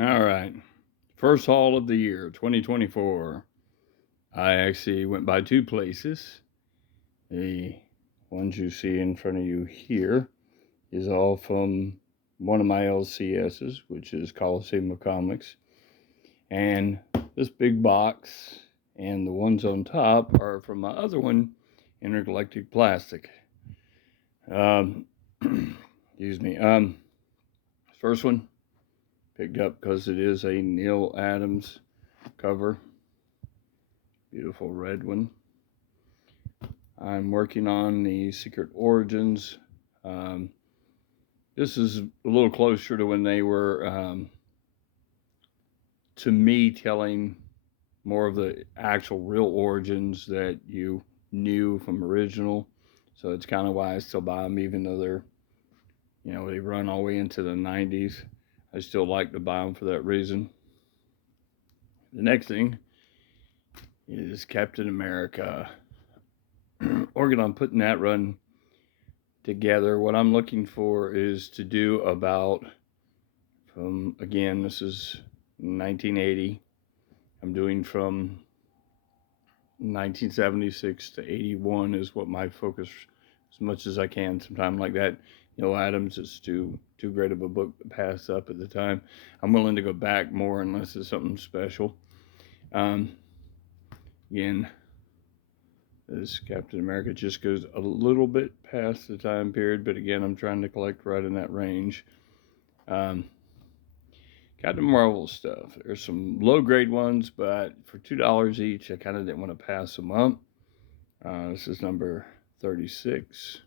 All right. First haul of the year, 2024. I actually went by two places. The ones you see in front of you here is all from one of my LCSs, which is Coliseum of Comics. And this big box and the ones on top are from my other one, Intergalactic Plastic. Excuse me. First one picked up because it is a Neal Adams cover. Beautiful red one. I'm working on the Secret Origins. This is a little closer to when they were, to me, telling more of the actual real origins that you knew from original. So it's kind of why I still buy them, even though they're, they run all the way into the 90s. I still like to buy them for that reason. The next thing is Captain America. Working on putting that run together. What I'm looking for is to do about, this is 1980. I'm doing from 1976 to 81 is what my focus, as much as I can, sometime like that. Adams is too great of a book to pass up at the time. I'm willing to go back more unless it's something special. Again, this Captain America just goes a little bit past the time period, but again, I'm trying to collect right in that range. Got the Marvel stuff. There's some low-grade ones, but for $2 each, I kind of didn't want to pass them up. This is number 36.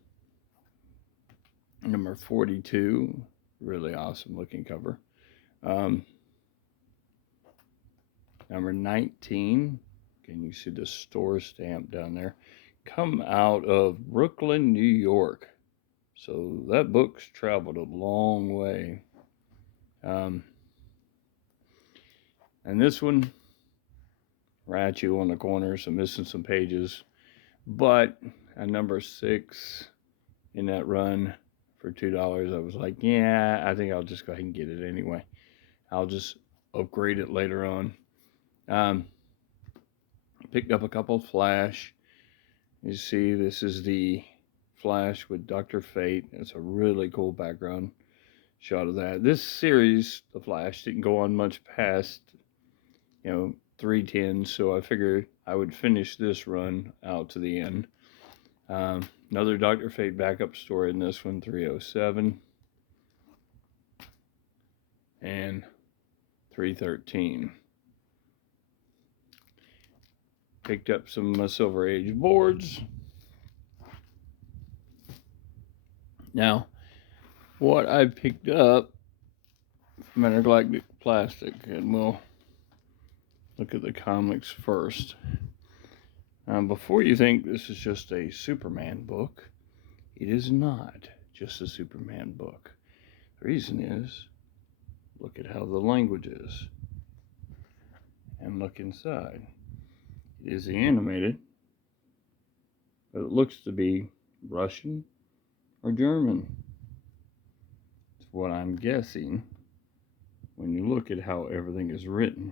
Number 42, really awesome looking cover. Number 19, can you see the store stamp down there? Come out of Brooklyn, New York. So that book's traveled a long way. And this one, Ratchet on the corner, so missing some pages. But at number 6 in that run for $2, I was like, yeah, I think I'll just go ahead and get it anyway. I'll just upgrade it later on. Picked up a couple of Flash. You see, this is the Flash with Dr. Fate. It's a really cool background shot of that. This series, The Flash, didn't go on much past, 310, so I figured I would finish this run out to the end. Another Dr. Fate backup story in this one, 307 and 313. Picked up some Silver Age boards. Now, what I picked up from Intergalactic Plastic, and we'll look at the comics first. Before you think this is just a Superman book, it is not just a Superman book. The reason is, look at how the language is. And look inside. It is animated, but it looks to be Russian or German. It's what I'm guessing when you look at how everything is written.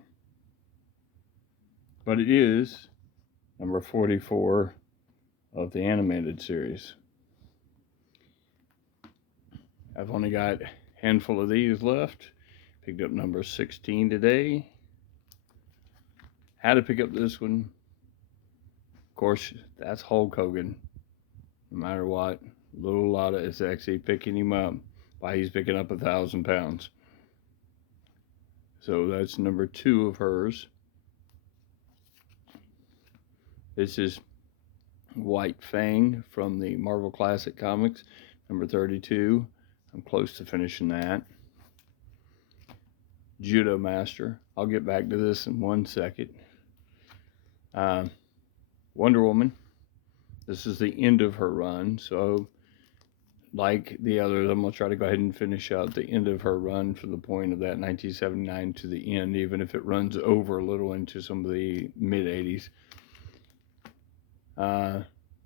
But it is number 44 of the animated series. I've only got a handful of these left. Picked up number 16 today. Had to pick up this one. Of course, that's Hulk Hogan. No matter what, Little Lotta is actually picking him up. Why he's picking up 1,000 pounds. So that's number 2 of hers. This is White Fang from the Marvel Classic Comics, number 32. I'm close to finishing that. Judo Master. I'll get back to this in 1 second. Wonder Woman. This is the end of her run, so like the others, I'm going to try to go ahead and finish out the end of her run from the point of that 1979 to the end, even if it runs over a little into some of the mid-80s.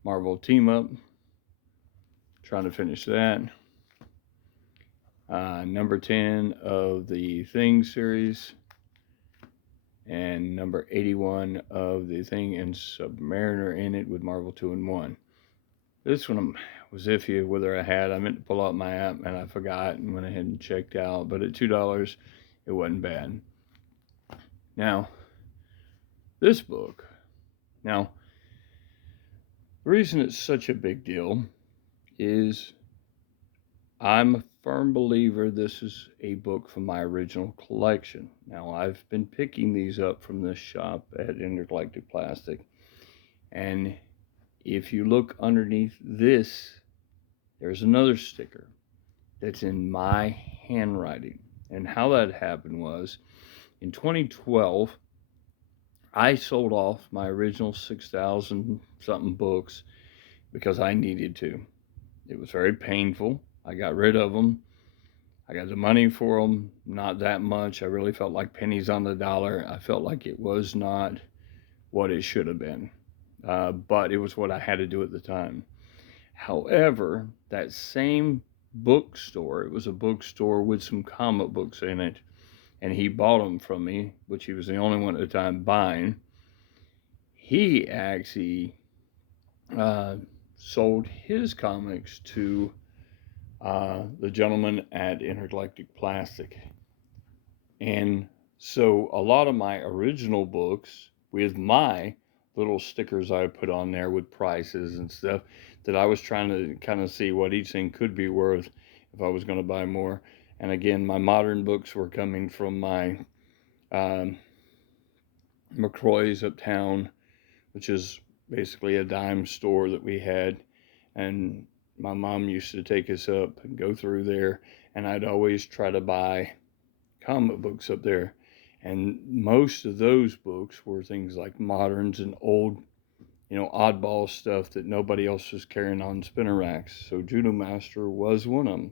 Marvel Team Up. Trying to finish that. number 10 of the Thing series, and number 81 of the Thing and Submariner in it with Marvel 2-in-1. This one was iffy whether I meant to pull out my app and I forgot and went ahead and checked out, but at $2 it wasn't bad. Now, this book, the reason it's such a big deal is I'm a firm believer this is a book from my original collection. Now, I've been picking these up from this shop at Intergalactic Plastic, and if you look underneath this, there's another sticker that's in my handwriting. And how that happened was, in 2012, I sold off my original 6,000 something books because I needed to. It was very painful. I got rid of them. I got the money for them, not that much. I really felt like pennies on the dollar. I felt like it was not what it should have been. But it was what I had to do at the time. However, that same bookstore, it was a bookstore with some comic books in it, and he bought them from me, which he was the only one at the time buying. He actually sold his comics to the gentleman at Intergalactic Plastic. And so a lot of my original books with my little stickers I put on there with prices and stuff that I was trying to kind of see what each thing could be worth if I was going to buy more. And again, my modern books were coming from my McCroy's Uptown, which is basically a dime store that we had. And my mom used to take us up and go through there, and I'd always try to buy comic books up there. And most of those books were things like moderns and old, oddball stuff that nobody else was carrying on spinner racks. So Judo Master was one of them.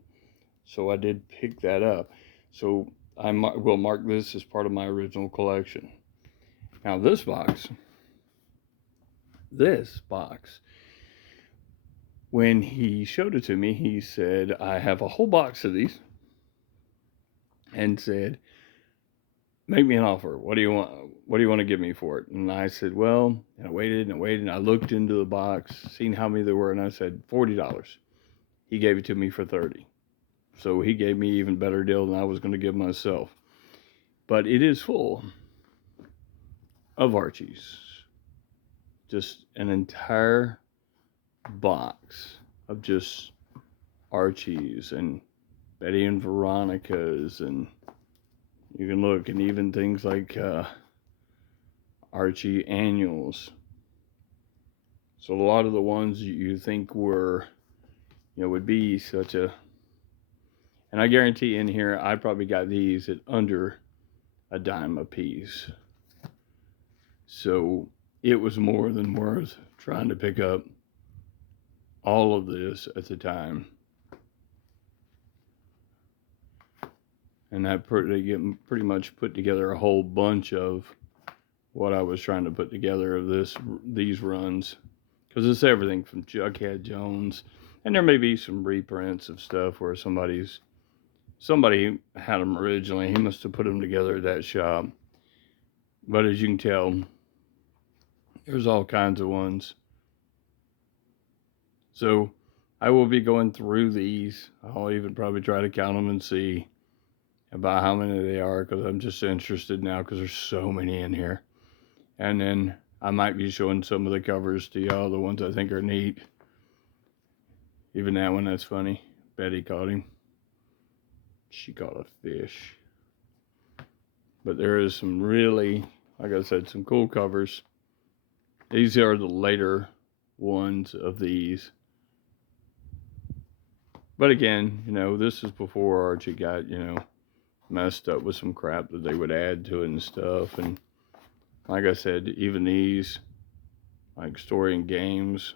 So I did pick that up. So I will mark this as part of my original collection. Now this box, when he showed it to me, he said, I have a whole box of these, and said, make me an offer. What do you want? What do you want to give me for it? And I said, well, and I waited and I waited, and I looked into the box, seen how many there were, and I said, $40. He gave it to me for $30. So he gave me an even better deal than I was going to give myself. But it is full of Archies. Just an entire box of just Archies and Betty and Veronica's, and you can look, and even things like Archie annuals. So a lot of the ones you think were, would be such a, and I guarantee in here, I probably got these at under a dime a piece. So it was more than worth trying to pick up all of this at the time. And that pretty much put together a whole bunch of what I was trying to put together of these runs. Because it's everything from Jughead Jones, and there may be some reprints of stuff where somebody had them originally. He must have put them together at that shop. But as you can tell, there's all kinds of ones. So I will be going through these. I'll even probably try to count them and see about how many they are, because I'm just interested now because there's so many in here. And then I might be showing some of the covers to y'all, the ones I think are neat. Even that one, that's funny. Betty caught him. She caught a fish. But there is some really, like I said, some cool covers. These are the later ones of these. But again, this is before Archie got, messed up with some crap that they would add to it and stuff. And like I said, even these, like Story and Games,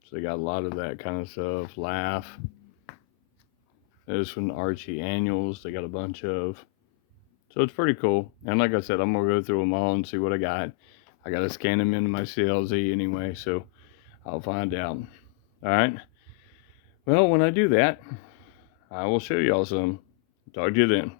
so they got a lot of that kind of stuff. Laugh. This one, Archie annuals, they got a bunch of. So it's pretty cool. And like I said, I'm going to go through them all and see what I got. I got to scan them into my CLZ anyway, so I'll find out. All right. Well, when I do that, I will show y'all some. Talk to you then.